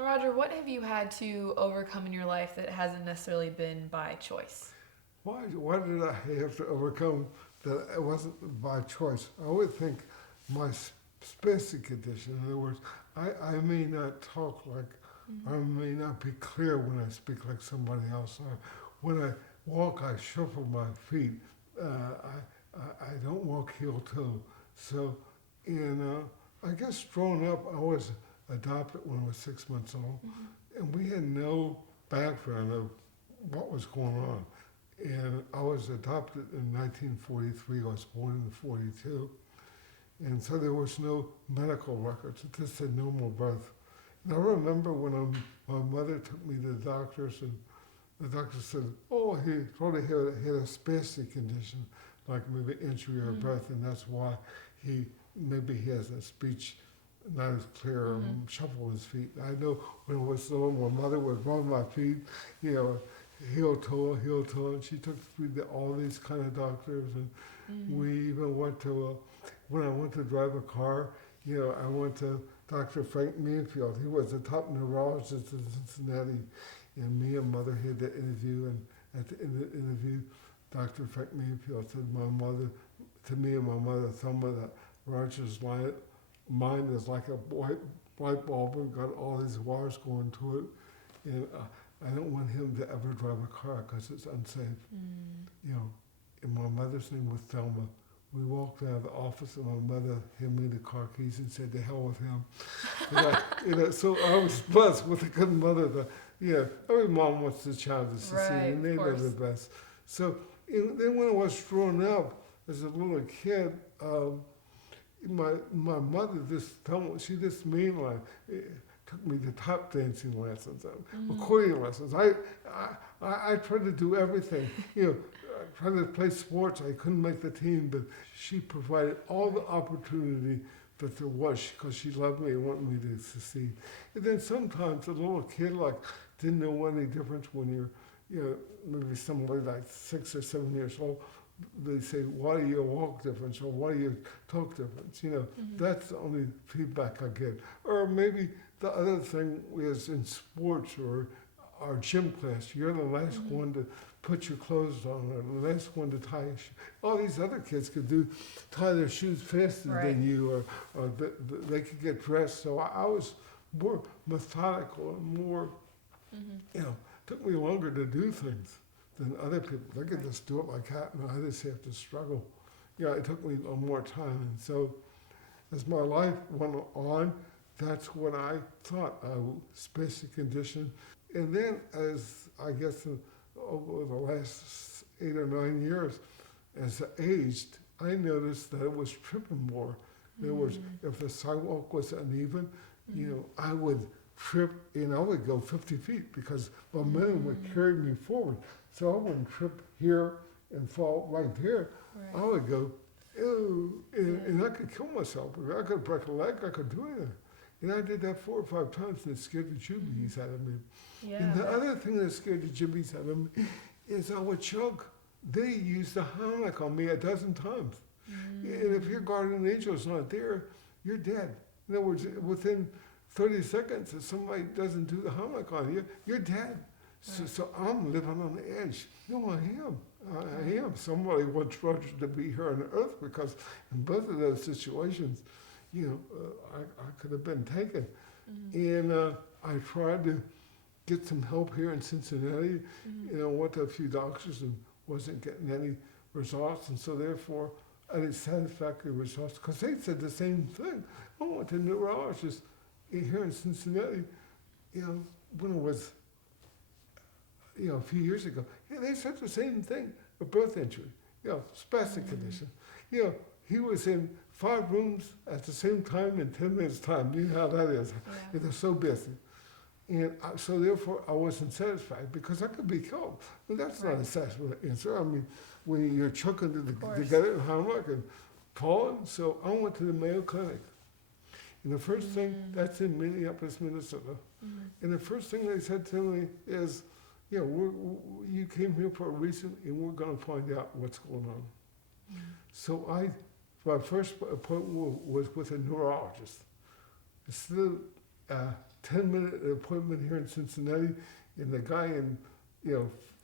Roger, what have you had to overcome in your life that hasn't necessarily been by choice? Why did I have to overcome that? It wasn't by choice. I would think my spacing condition, in other words, I may not talk like, I may not be clear when I speak like somebody else. When I walk, I shuffle my feet. I don't walk heel toe. So, I guess growing up, I was adopted when I was 6 months old, and we had no background of what was going on. And I was adopted in 1943. I was born in 42. And so there was no medical records. It just said normal birth. And I remember when my mother took me to the doctors, and the doctor said, oh, he probably had a spastic condition, like maybe injury or birth, and that's why maybe he has a speech not as clear, or shuffle his feet. I know when I was little, my mother would rub my feet, you know, heel toe, and she took me to all these kind of doctors, and we even went to, when I went to drive a car, I went to Dr. Frank Meanfield. He was the top neurologist in Cincinnati, and me and Mother had the interview, and at the end of the interview, Dr. Frank Meanfield said to me and my mother, Thelma, that Roger's mind is like a light bulb and got all these wires going to it, and I don't want him to ever drive a car because it's unsafe. And my mother's name was Thelma. We walked out of the office, and my mother handed me the car keys and said, "To hell with him." So I was blessed with a good mother. Every mom wants the child to succeed, and they know the best. So then when I was growing up as a little kid, my mother she just mainline took me to top dancing lessons, accordion lessons. I tried to do everything. I tried to play sports. I couldn't make the team, but she provided all the opportunity that there was because she loved me and wanted me to succeed. And then sometimes a little kid didn't know any difference when you're maybe somebody like 6 or 7 years old. They say, why do you walk different, or why do you talk different? That's the only feedback I get. Or maybe the other thing is in sports or our gym class, you're the last one to put your clothes on, or the last one to tie your shoes. All these other kids could tie their shoes faster than you, or they could get dressed. So I was more methodical and more, took me longer to do things than other people. They could just do it like that, and I just have to struggle. It took me a little more time. And so as my life went on, that's what I thought, spacing condition. And then as I guess over the last 8 or 9 years, as I aged, I noticed that I was tripping more. In other words, if the sidewalk was uneven, I would trip, and I would go 50 feet because momentum would carry me forward. So I wouldn't trip here and fall right there. I would go, ew, and I could kill myself. I could break a leg, I could do anything. And I did that 4 or 5 times, and it scared the jubes out of me. And the other thing that scared the jubes out of me is I would choke. They used the harmonic on me 12 times. And if your guardian angel is not there, you're dead. In other words, within 30 seconds, if somebody doesn't do the harmonic on you, you're dead. So I'm living on the edge. No, I am. I am. Somebody wants Roger to be here on earth because in both of those situations, I could have been taken. And I tried to get some help here in Cincinnati. Went to a few doctors and wasn't getting any results. And so therefore, I didn't satisfactory results because they said the same thing. I went to a neurologist here in Cincinnati, when it was, a few years ago. They said the same thing, a birth injury, spastic condition. He was in 5 rooms at the same time in 10 minutes time. You know how that is. It was so busy. And so therefore I wasn't satisfied because I could be killed. But that's not a satisfactory answer. I mean, when you're choking together in harmonic and falling. So I went to the Mayo Clinic. And the first thing, that's in Minneapolis, Minnesota. And the first thing they said to me is, you came here for a reason, and we're going to find out what's going on. So my first appointment was with a neurologist. Still, 10-minute appointment here in Cincinnati, and the guy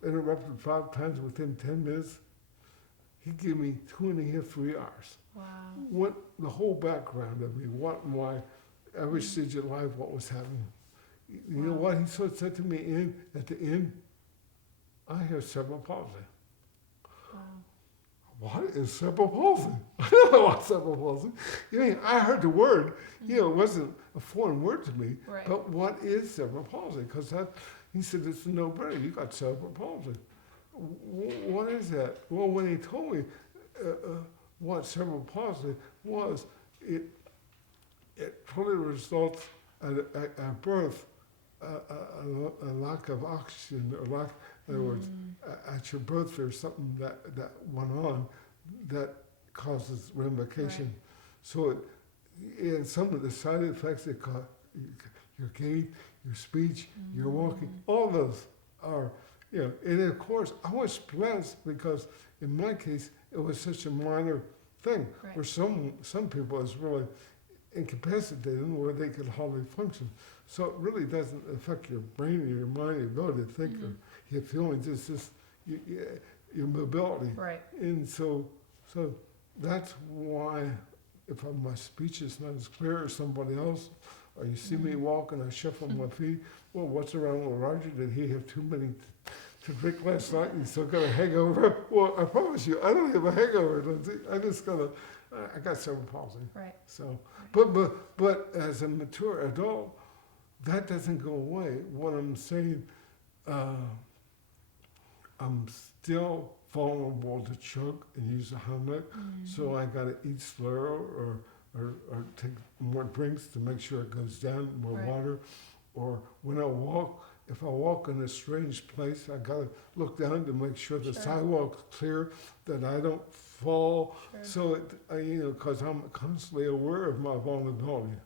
interrupted 5 times within 10 minutes. He gave me 2.5, 3 hours. Wow. What the whole background of me, what my every stage of life, what was happening. You know what he sort of said to me at the end? I have cerebral palsy. Wow. What is cerebral palsy? I don't know what cerebral palsy. I mean, I heard the word. It wasn't a foreign word to me. Right. But what is cerebral palsy? Because he said it's a no-brainer. You got cerebral palsy. What is that? Well, when he told me what cerebral palsy was, it probably results at birth a lack of oxygen, or lack. In other words, at your birth there's something that went on that causes ramification. Right. So, and some of the side effects that cause your gait, your speech, your walking, all those are, and of course, I was blessed because in my case, it was such a minor thing, Right. where some people is really incapacitated where they could hardly function. So it really doesn't affect your brain or your mind, your ability to think or your feelings. It's just your mobility. Right. And so that's why if my speech is not as clear as somebody else, or you see me walk and I shuffle my feet, well, what's wrong with Roger? Did he have too many to drink last night and he's still got a hangover? Well, I promise you, I don't have a hangover, Lindsay. I got cerebral palsy. Right. So, but as a mature adult, that doesn't go away. What I'm saying, I'm still vulnerable to choke and use a helmet, so I got to eat slower or take more drinks to make sure it goes down, more Right. water. Or when I walk, if I walk in a strange place, I got to look down to make sure the Sure. sidewalk's clear, that I don't fall. Sure. So, because I'm constantly aware of my vulnerability.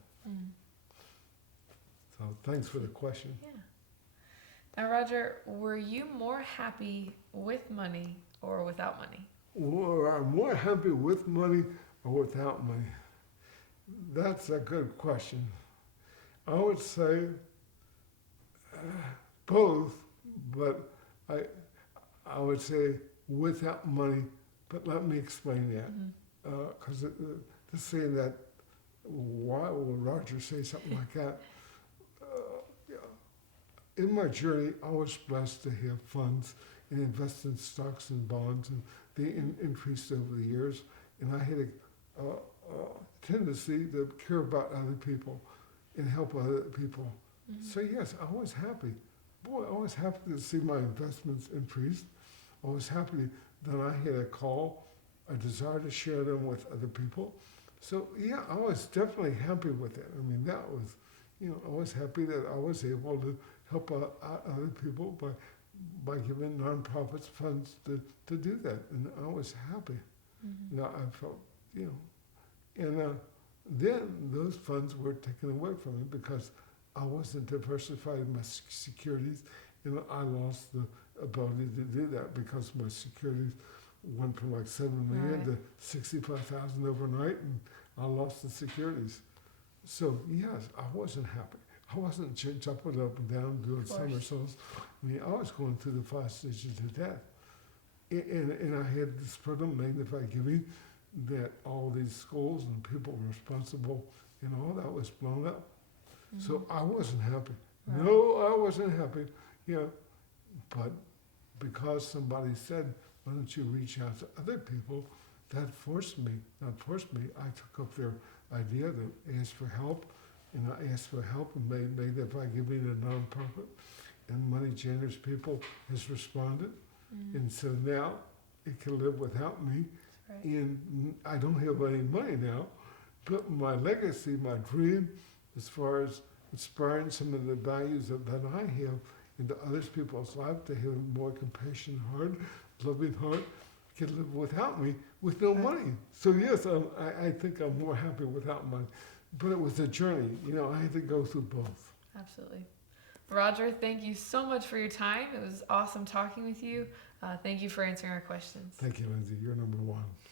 So thanks for the question. Yeah. Now, Roger, were you more happy with money or without money? Well, I'm more happy with money or without money? That's a good question. I would say both, but I would say without money. But let me explain that, because just saying that, why would Roger say something like that? In my journey, I was blessed to have funds and invest in stocks and bonds, and they increased over the years. And I had a tendency to care about other people and help other people. So yes, I was happy. Boy, I was happy to see my investments increase. I was happy that I had a call, a desire to share them with other people. So yeah, I was definitely happy with it. I mean, that was, I was happy that I was able to help other people by giving nonprofits funds to do that, and I was happy. I felt, and then those funds were taken away from me because I wasn't diversified in my securities, and I lost the ability to do that because my securities went from like 7 million to 65,000 overnight, and I lost the securities. So yes, I wasn't happy. I wasn't jumping up and down doing somersaults. I mean, I was going through the 5 stages of death. And I had this program, Magnified Giving, that all these schools and people responsible and all that was blown up. So I wasn't happy. Right. No, I wasn't happy. But because somebody said, why don't you reach out to other people, that not forced me, I took up their idea to ask for help. And I asked for help and made that by giving a nonprofit, and Money Generous People has responded, and so now it can live without me. Right. And I don't have any money now, but my legacy, my dream, as far as inspiring some of the values that I have into other people's life, to have a more compassionate heart, loving heart, can live without me with no money. So yes, I think I'm more happy without money. But it was a journey, I had to go through both. Absolutely. Roger, thank you so much for your time. It was awesome talking with you. Thank you for answering our questions. Thank you, Lindsay. You're number one.